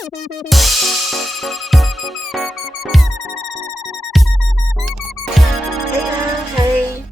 Hey y'all, hey.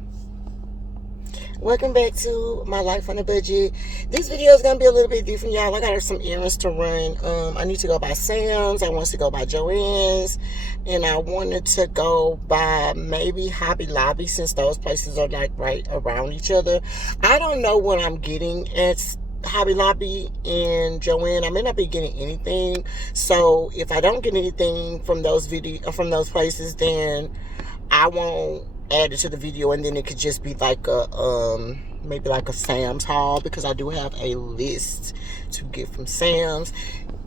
Welcome back to my life on a budget. This video is gonna be a little bit different, y'all. I got some errands to run. I need to go by Sam's. I want to go by Joann's, and I wanted to go by maybe Hobby Lobby since those places are like right around each other. I don't know what I'm getting at Hobby Lobby and Joann. I may not be getting anything. So if I don't get anything from those places, then I won't add it to the video, and then it could just be like a maybe like a Sam's haul, because I do have a list to get from Sam's.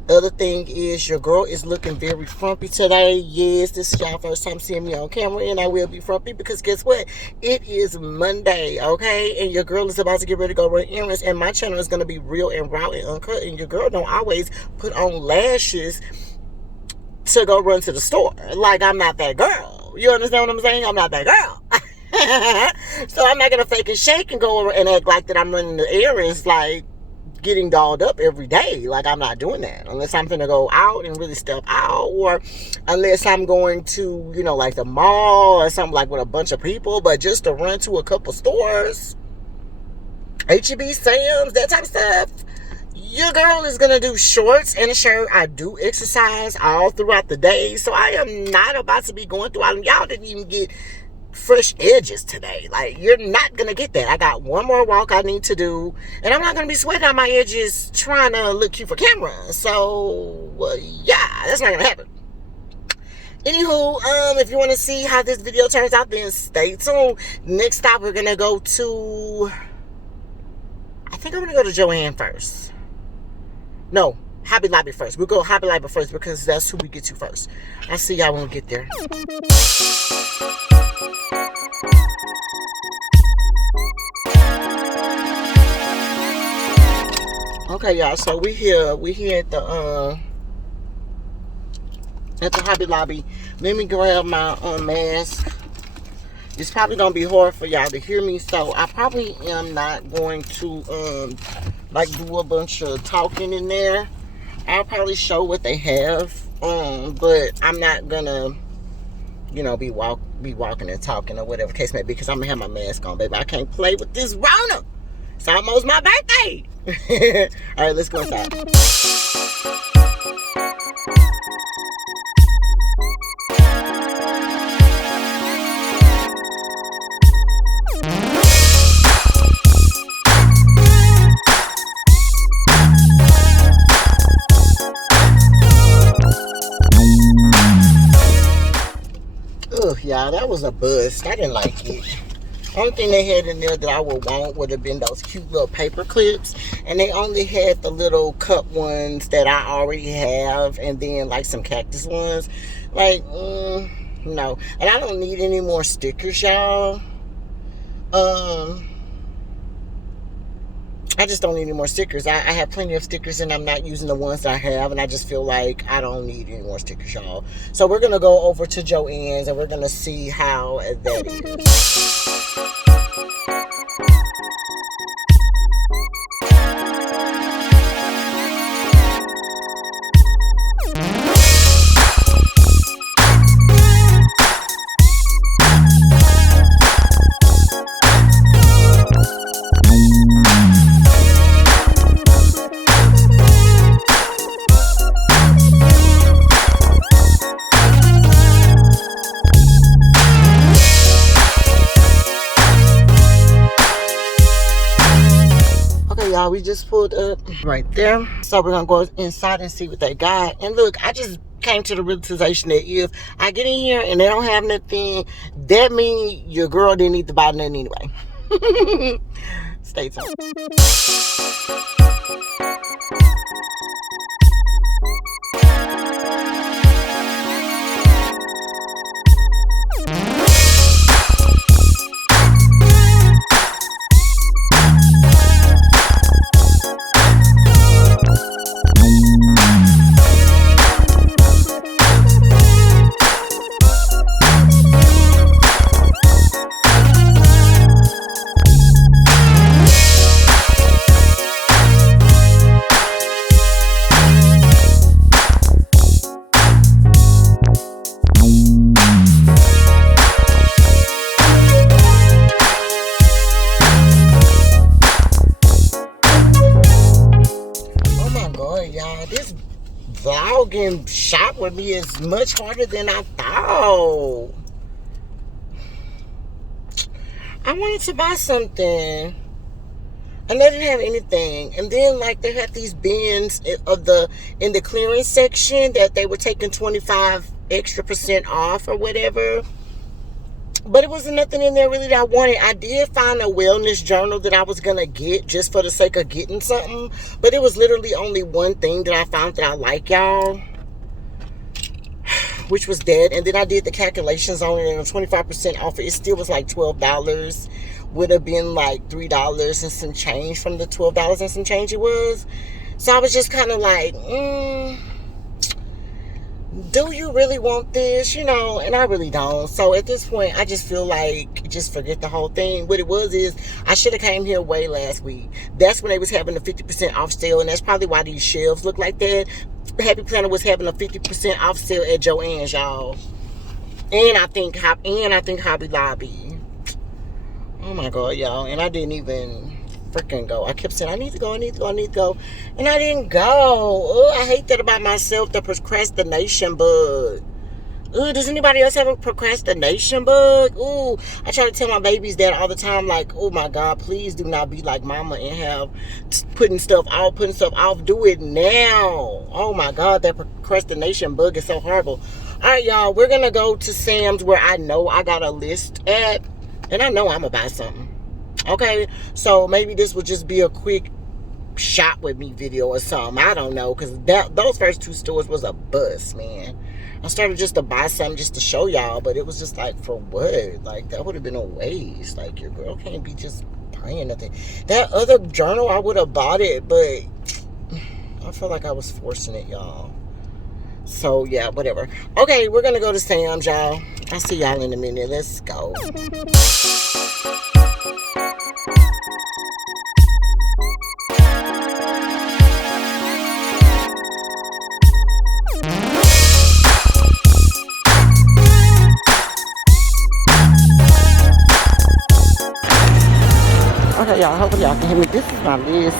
Other thing is, your girl is looking very frumpy today. Yes, this is y'all first time seeing me on camera, and I will be frumpy because guess what? It is Monday, okay? And your girl is about to get ready to go run errands, and my channel is going to be real and raw and uncut, and your girl don't always put on lashes to go run to the store. Like, I'm not that girl. You understand what I'm saying? I'm not that girl. So I'm not going to fake and shake and go over and act like that I'm running the errands, like getting dolled up every day. Like, I'm not doing that unless I'm going to go out and really step out, or unless I'm going to, you know, like the mall or something, like with a bunch of people. But just to run to a couple stores, HEB, Sam's, that type of stuff, your girl is going to do shorts and a shirt. I do exercise all throughout the day, so I am not about to be going through all of y'all. Didn't even get fresh edges today. Like, you're not going to get that. I got one more walk I need to do, and I'm not going to be sweating on my edges trying to look cute for camera. So, yeah, that's not going to happen. Anywho, if you want to see how this video turns out, then stay tuned. Next stop, we're going to go to, I think I'm going to go to Joann first. No, Hobby Lobby first. We'll go Hobby Lobby first because that's who we get to first. I'll see y'all when we get there. Okay, y'all. So we here at the Hobby Lobby. Let me grab my mask. It's probably gonna be hard for y'all to hear me, so I probably am not going to like do a bunch of talking in there. I'll probably show what they have, but I'm not gonna, you know, be walking and talking or whatever case may be, because I'm gonna have my mask on, baby. I can't play with this Rona. It's almost my birthday. All right, let's go inside. Y'all, that was a bust. I didn't like it. Only thing they had in there that I would want would have been those cute little paper clips, and they only had the little cup ones that I already have, and then like some cactus ones. Like, no. And I don't need any more stickers, y'all. I just don't need any more stickers. I have plenty of stickers, and I'm not using the ones that I have, and I just feel like I don't need any more stickers, y'all. So we're going to go over to Joann's, and we're going to see how that is. Y'all, we just pulled up right there, so we're gonna go inside and see what they got. And look, I just came to the realization that if I get in here and they don't have nothing, that means your girl didn't need to buy nothing anyway. Stay tuned. y'all. This vlogging shop with me is much harder than I thought. I wanted to buy something and they didn't have anything. And then like they had these bins in the clearance section that they were taking 25 extra % off or whatever. But it wasn't nothing in there really that I wanted. I did find a wellness journal that I was going to get just for the sake of getting something. But it was literally only one thing that I found that I like, y'all. Which was that. And then I did the calculations on it, and a 25% off. It still was like $12. Would have been like $3 and some change from the $12 and some change it was. So I was just kind of like, do you really want this? You know, and I really don't. So at this point, I just feel like just forget the whole thing. What it was is I should have came here way last week. That's when they was having a 50% off sale, and that's probably why these shelves look like that. Happy Planner was having a 50% off sale at Joann's, y'all. And I think Hobby Lobby. Oh my God, y'all. And I didn't even freaking go. I kept saying, I need to go. And I didn't go. Oh, I hate that about myself, the procrastination bug. Ooh, does anybody else have a procrastination bug? Ooh, I try to tell my babies that all the time, like, oh my God, please do not be like mama and have putting stuff off. Do it now. Oh my God, that procrastination bug is so horrible. All right, y'all, we're going to go to Sam's where I know I got a list at, and I know I'm going to buy something. Okay, so maybe this will just be a quick shop with me video or something. I don't know, because those first two stores was a bust, man. I started just to buy something just to show y'all, but it was just like, for what? Like, that would have been a waste. Like, your girl can't be just buying nothing. That other journal, I would have bought it, but I feel like I was forcing it, y'all. So, yeah, whatever. Okay, we're going to go to Sam's, y'all. I'll see y'all in a minute. Let's go. Okay, y'all, hopefully y'all can hear me. This is my list.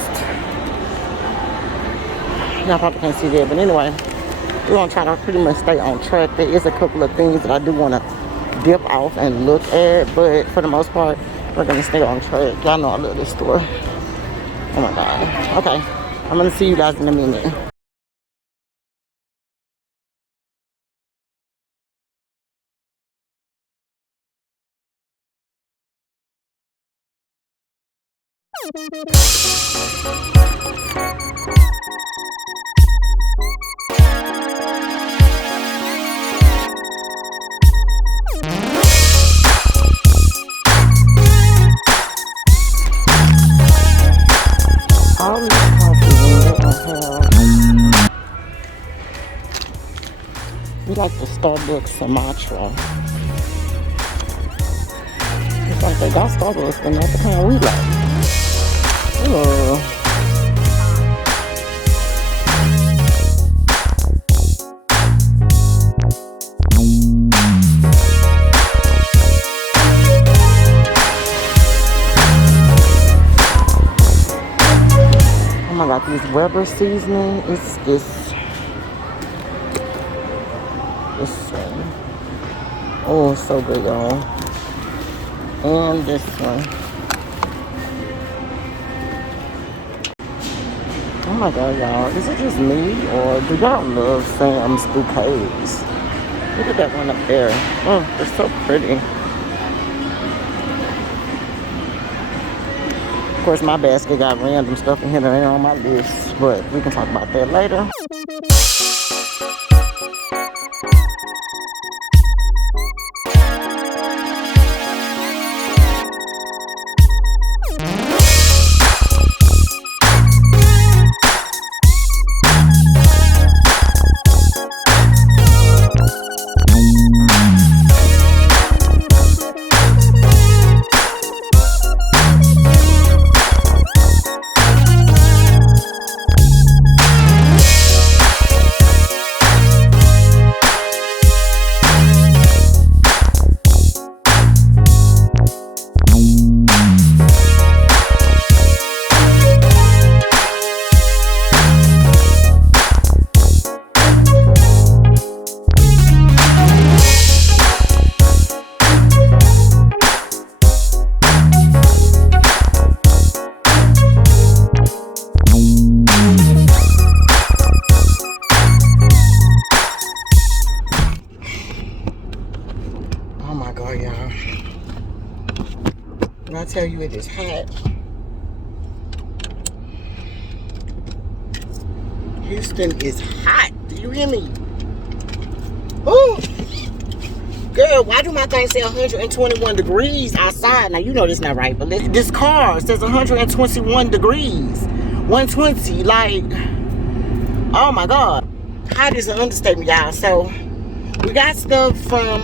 Y'all probably can't see that, but anyway, we're going to try to pretty much stay on track. There is a couple of things that I do want to dip off and look at, but for the most part, we're going to stay on track. Y'all know I love this store. Oh my God. Okay, I'm going to see you guys in a minute. All these coffees we like the Starbucks Sumatra. It's like they got Starbucks, but not the kind we like. Ooh. Oh my God, this Weber seasoning is this one. Oh, it's so good, y'all. And this one. Oh my God, y'all. Is it just me, or do y'all love Sam's bouquets? Look at that one up there. Oh, they're so pretty. Of course, my basket got random stuff in here that ain't on my list, but we can talk about that later. tell you it is hot. Houston is hot. Do you hear me? Ooh. Girl, why do my thing say 121 degrees outside? Now, you know this not right, but this car says 121 degrees. 120, like, oh my God. Hot is an understatement, y'all. So, we got stuff from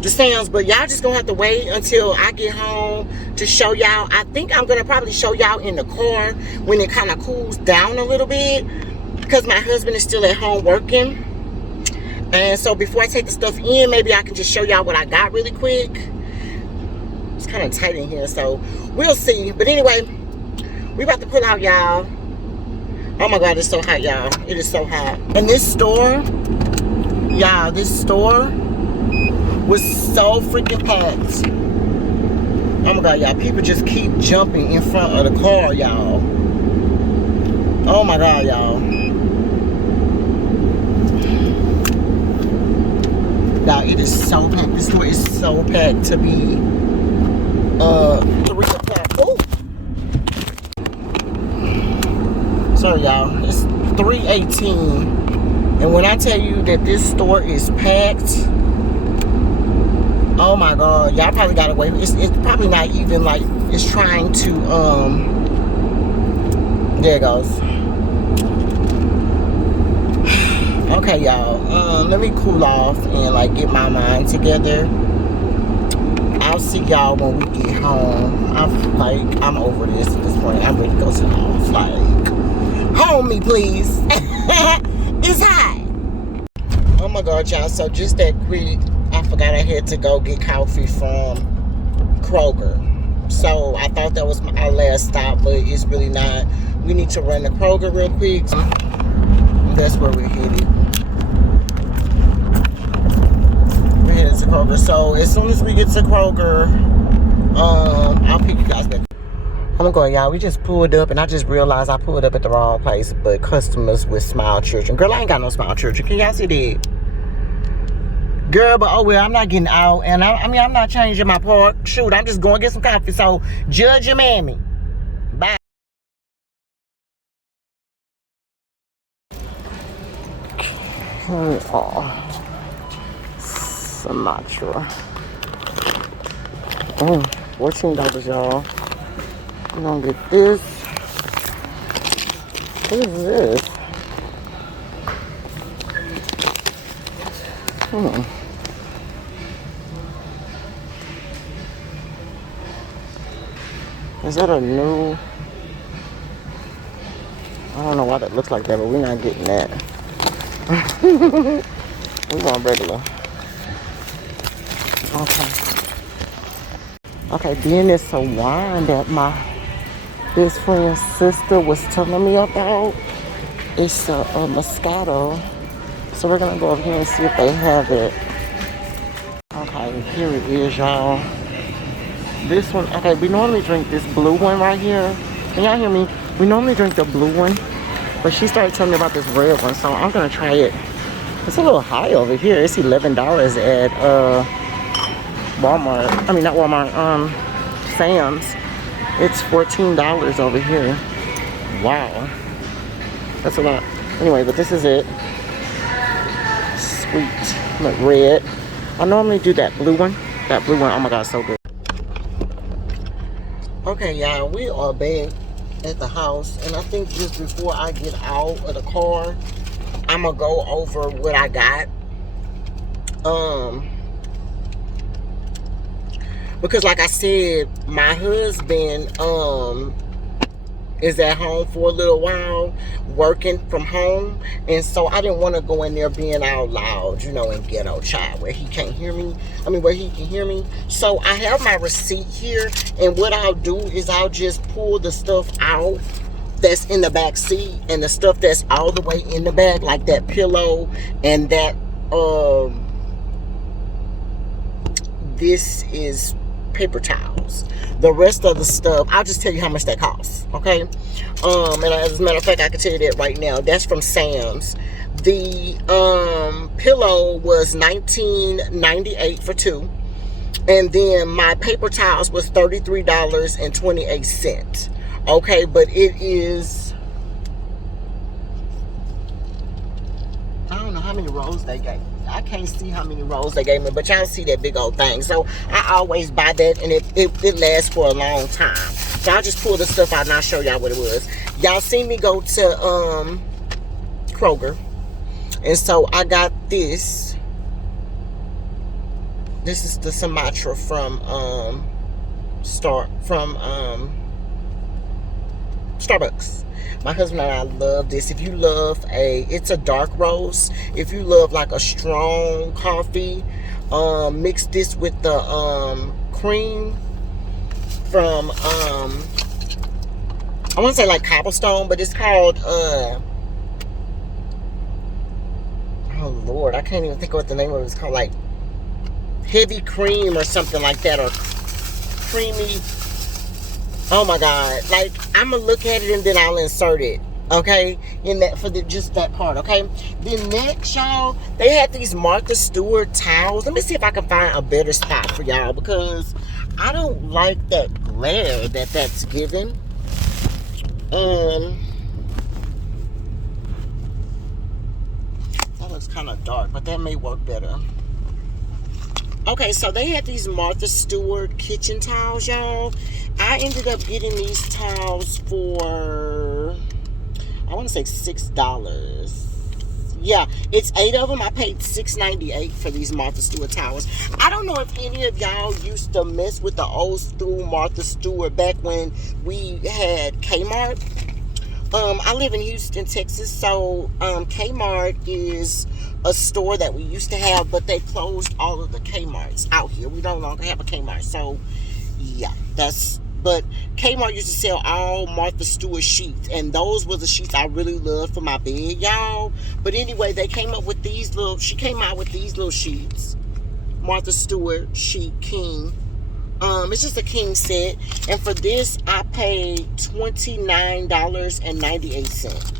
the Sam's, but y'all just gonna have to wait until I get home to show y'all. I think I'm gonna probably show y'all in the car when it kind of cools down a little bit, because my husband is still at home working. And so before I take the stuff in, maybe I can just show y'all what I got really quick. It's kind of tight in here, so we'll see. But anyway, we about to pull out, y'all. Oh my God, it's so hot, y'all. It is so hot. And this store, y'all, this store was so freaking packed. Oh my God, y'all. People just keep jumping in front of the car, y'all. Oh my God, y'all. Y'all, it is so packed. This store is so packed to be 3 o'clock. Oh! Sorry, y'all. It's 3:18. And when I tell you that this store is packed, oh my God, y'all probably gotta wait. It's probably not even like it's trying to there it goes. Okay, y'all. Let me cool off and like get my mind together. I'll see y'all when we get home. I'm over this at this point. I'm ready to go to the house. Like, home me, please. It's hot. Oh my God, y'all. So just that quick, I forgot I had to go get coffee from Kroger. So I thought that was our last stop, but it's really not. We need to run to Kroger real quick. That's where we're headed. We're headed to Kroger. So as soon as we get to Kroger, I'll pick you guys back. I'm going, y'all. We just pulled up, and I just realized I pulled up at the wrong place. But customers with smile children. Girl, I ain't got no smile children. Can y'all see that? Girl, but oh well, I'm not getting out. And I mean, I'm not changing my park. Shoot, I'm just going to get some coffee. So, judge your mammy. Bye. Oh, Sumatra. $14, y'all. We're gonna get this. What is this? Is that a new? I don't know why that looks like that, but we're not getting that. We want regular. Okay, then there's a wine that my best friend's sister was telling me about. It's a Moscato. So we're gonna go over here and see if they have it. Okay, here it is, y'all. This one, okay, we normally drink this blue one right here. Can y'all hear me? We normally drink the blue one, but she started telling me about this red one, so I'm gonna try it. It's a little high over here. It's $11 at Walmart. I mean, not Walmart, Sam's. It's $14 over here. Wow. That's a lot. Anyway, but this is it. Sweet. Look, red. I normally do that blue one. That blue one, oh my God, so good. Okay, y'all, we are back at the house. And I think just before I get out of the car, I'm going to go over what I got. Because like I said, my husband is at home for a little while, working from home, and so I didn't want to go in there being out loud, you know, and ghetto child where he can't hear me. I mean, where he can hear me. So I have my receipt here, and what I'll do is I'll just pull the stuff out that's in the back seat, and the stuff that's all the way in the back, like that pillow and that this is paper towels. The rest of the stuff, I'll just tell you how much that costs, okay? And as a matter of fact, I can tell you that right now. That's from Sam's. The pillow was $19.98 for two. And then my paper towels was $33.28. Okay, but it is, I don't know how many rolls they gave. I can't see how many rolls they gave me, but y'all see that big old thing. So I always buy that, and it lasts for a long time. So I'll just pull the stuff out and I'll show y'all what it was. Y'all seen me go to Kroger, and so I got this. This is the Sumatra from Starbucks. My husband and I love this. If you love it's a dark roast. If you love like a strong coffee, mix this with the cream from I want to say like cobblestone, but it's called oh Lord, I can't even think of what the name of it is called, like heavy cream or something like that, or creamy. Oh my God. Like, I'm gonna look at it and then I'll insert it. Okay? In that, for just that part. Okay? Then next, y'all, they had these Martha Stewart towels. Let me see if I can find a better spot for y'all, because I don't like that glare that's given. That looks kind of dark, but that may work better. Okay, so they had these Martha Stewart kitchen towels, y'all. I ended up getting these towels for, I want to say $6. Yeah, it's 8 of them. I paid $6.98 for these Martha Stewart towels. I don't know if any of y'all used to mess with the old school Martha Stewart back when we had Kmart. I live in Houston, Texas, so Kmart is a store that we used to have, but they closed all of the Kmarts out here. We no longer have a Kmart, so yeah, but Kmart used to sell all Martha Stewart sheets, and those were the sheets I really loved for my bed, y'all. But anyway, she came out with these little sheets, Martha Stewart sheet king. It's just a king set, and for this I paid $29.98.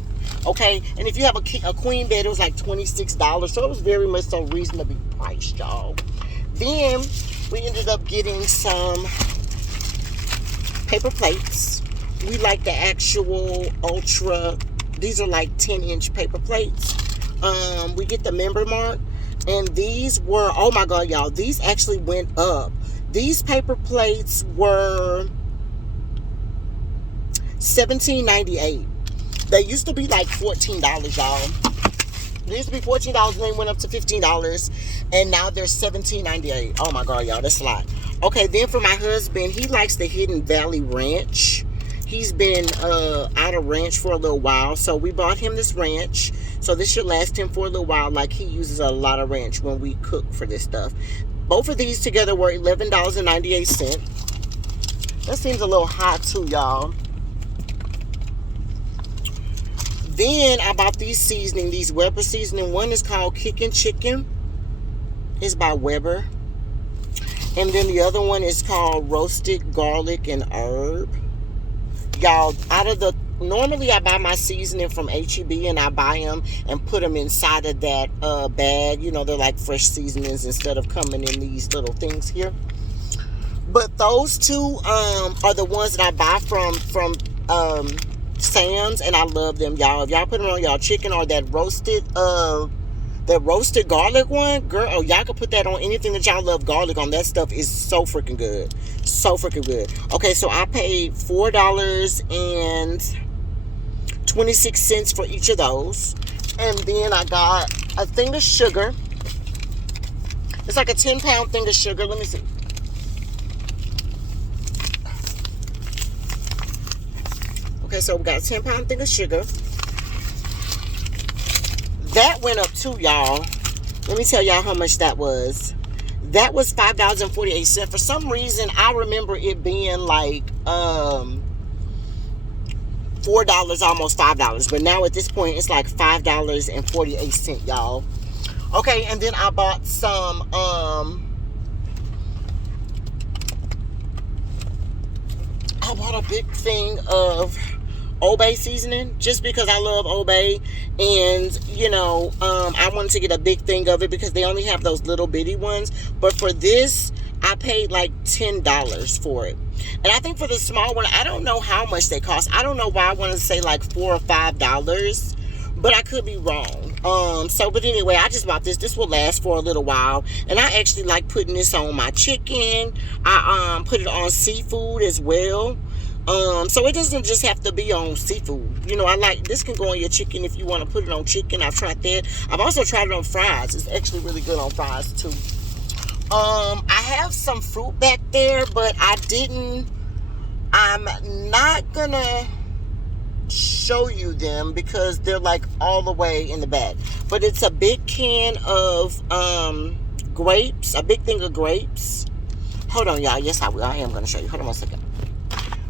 Okay, and if you have a queen bed, it was like $26, so it was very much so reasonably priced, y'all. Then we ended up getting some paper plates. We like the actual ultra. These are like 10-inch paper plates. We get the member mark, and these were, oh my God, y'all, these actually went up. These paper plates were $17.98. They used to be like $14, y'all. They used to be $14 and they went up to $15, and now they're $17.98. Oh my God, y'all, that's a lot. Okay, then for my husband, he likes the Hidden Valley Ranch. He's been out of ranch for a little while, so we bought him this ranch. So this should last him for a little while. Like, he uses a lot of ranch when we cook for this stuff. Both of these together were $11.98. That seems a little high too, y'all. Then I bought these seasoning, these Weber seasoning. One is called Kickin' Chicken. It's by Weber. And then the other one is called Roasted Garlic and Herb. Y'all, normally I buy my seasoning from HEB, and I buy them and put them inside of that bag. You know, they're like fresh seasonings instead of coming in these little things here. But those two are the ones that I buy from Sam's, and I love them, y'all. If y'all put them on y'all chicken, or that roasted garlic one, girl, oh, y'all can put that on anything that y'all love garlic on. That stuff is so freaking good. So freaking good. Okay, so I paid $4.26 for each of those. And then I got a thing of sugar. It's like a 10-pound thing of sugar. Let me see. Okay, so we got a 10-pound thing of sugar. That went up too, y'all. Let me tell y'all how much that was. That was $5.48. For some reason, I remember it being like $4, almost $5. But now at this point, it's like $5.48, y'all. Okay, and then I bought some I bought a big thing of Old Bay seasoning, just because I love Old Bay, and you know, I wanted to get a big thing of it because they only have those little bitty ones. But for this, I paid like $10 for it. And I think for the small one, I don't know how much they cost. I don't know why I want to say like $4 or $5, but I could be wrong. But anyway, I just bought this. This will last for a little while. And I actually like putting this on my chicken. I put it on seafood as well. So it doesn't just have to be on seafood. You know, I like, this can go on your chicken if you want to put it on chicken. I've tried that. I've also tried it on fries. It's actually really good on fries too. I have some fruit back there, but I'm not gonna show you them because they're like all the way in the back. But it's a big can of grapes, a big thing of grapes. Hold on, y'all. Yes, I will. I am gonna show you. Hold on 1 second.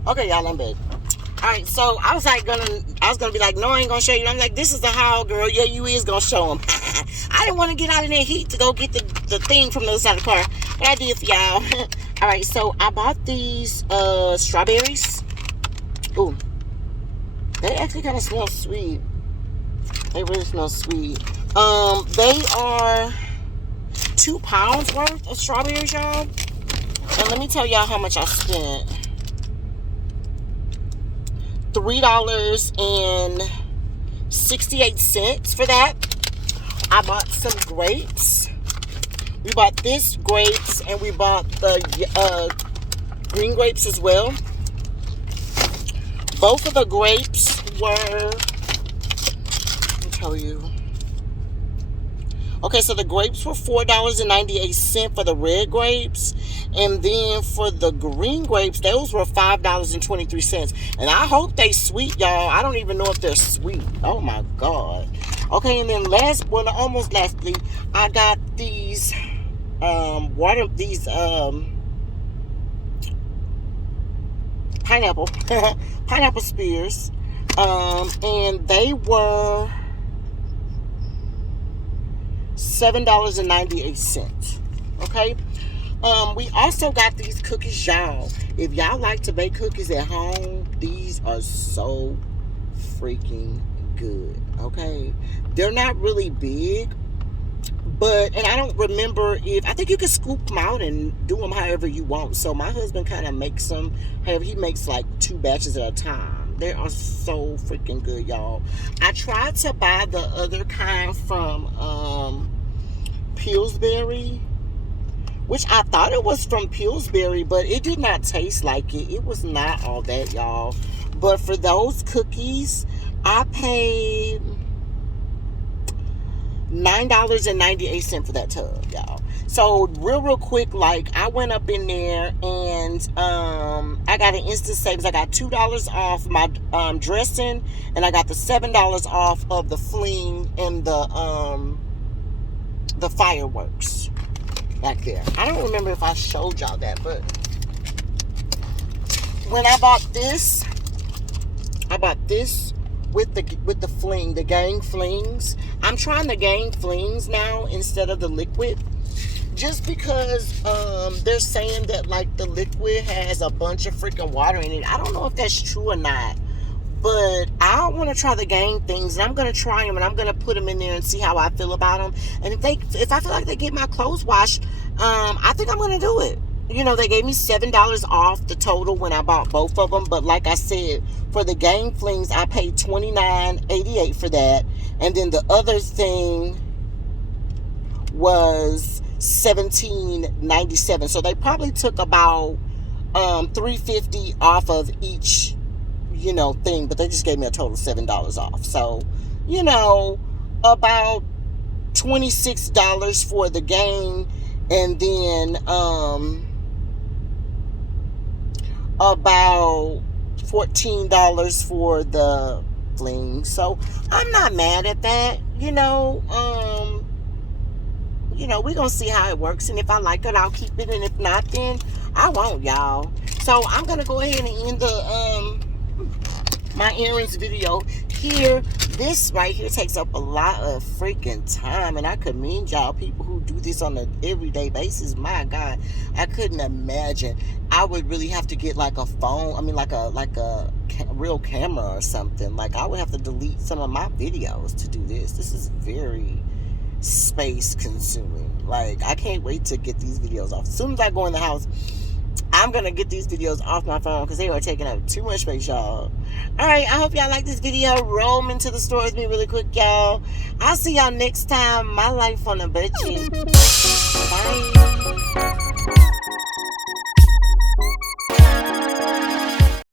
Okay, y'all, I'm back. All right, so I was gonna be like, no, I ain't gonna show you. I'm like, this is the haul, girl. Yeah, you is gonna show them. I didn't want to get out in that heat to go get the thing from the other side of the car, but I did for y'all. All right, so I bought these strawberries. Ooh, they actually kind of smell sweet. They really smell sweet. They are 2 pounds worth of strawberries, y'all. And let me tell y'all how much I spent. $3.68 for that. I bought some grapes. We bought this grapes and we bought the green grapes as well. Both of the grapes were, let me tell you. Okay, so the grapes were $4.98 for the red grapes. And then for the green grapes, those were $5.23. And I hope they sweet, y'all. I don't even know if they're sweet. Oh my God. Okay, and then almost lastly, I got these pineapple spears. And they were $7.98. Okay. We also got these cookies, y'all. If y'all like to bake cookies at home, these are so freaking good. Okay. They're not really big, and I don't remember I think you can scoop them out and do them however you want. So my husband kind of makes them, however, he makes like 2 batches at a time. They are so freaking good, y'all. I tried to buy the other kind from Pillsbury, which I thought it was from Pillsbury, but it did not taste like it. It was not all that, y'all. But for those cookies, I paid $9.98 for that tub, y'all. So real quick, like, I went up in there and I got an instant savings. I got $2 off my dressing, and I got the $7 off of the fling and the fireworks back there. I don't remember if I showed y'all that, but when I bought this with the fling, the gang flings. I'm trying the gang flings now instead of the liquid, just because they're saying that like the liquid has a bunch of freaking water in it. I don't know if that's true or not, but I want to try the gang things, and I'm going to try them, and I'm going to put them in there and see how I feel about them. And if I feel like they get my clothes washed, I think I'm going to do it. You know, they gave me $7 off the total when I bought both of them. But like I said, for the gang flings, I paid $29.88 for that. And then the other thing was $17.97. So they probably took about $3.50 off of each, you know, thing. But they just gave me a total of $7 off. So, you know, about $26 for the gang. And then about $14 for the fling. So I'm not mad at that. You know, we're gonna see how it works, and if I like it, I'll keep it, and if not, then I won't, y'all. So I'm gonna go ahead and end the my errands video here. This right here takes up a lot of freaking time, and I commend y'all people who do this on an everyday basis. My God, I couldn't imagine. I would really have to get like a phone. I mean, like a real camera or something. Like, I would have to delete some of my videos to do this. This is very, space consuming. Like, I can't wait to get these videos off. As soon as I go in the house, I'm gonna get these videos off my phone because they are taking up too much space, y'all. Alright, I hope y'all like this video. Roll into the store with me really quick, y'all. I'll see y'all next time. My life on a budget. Bye.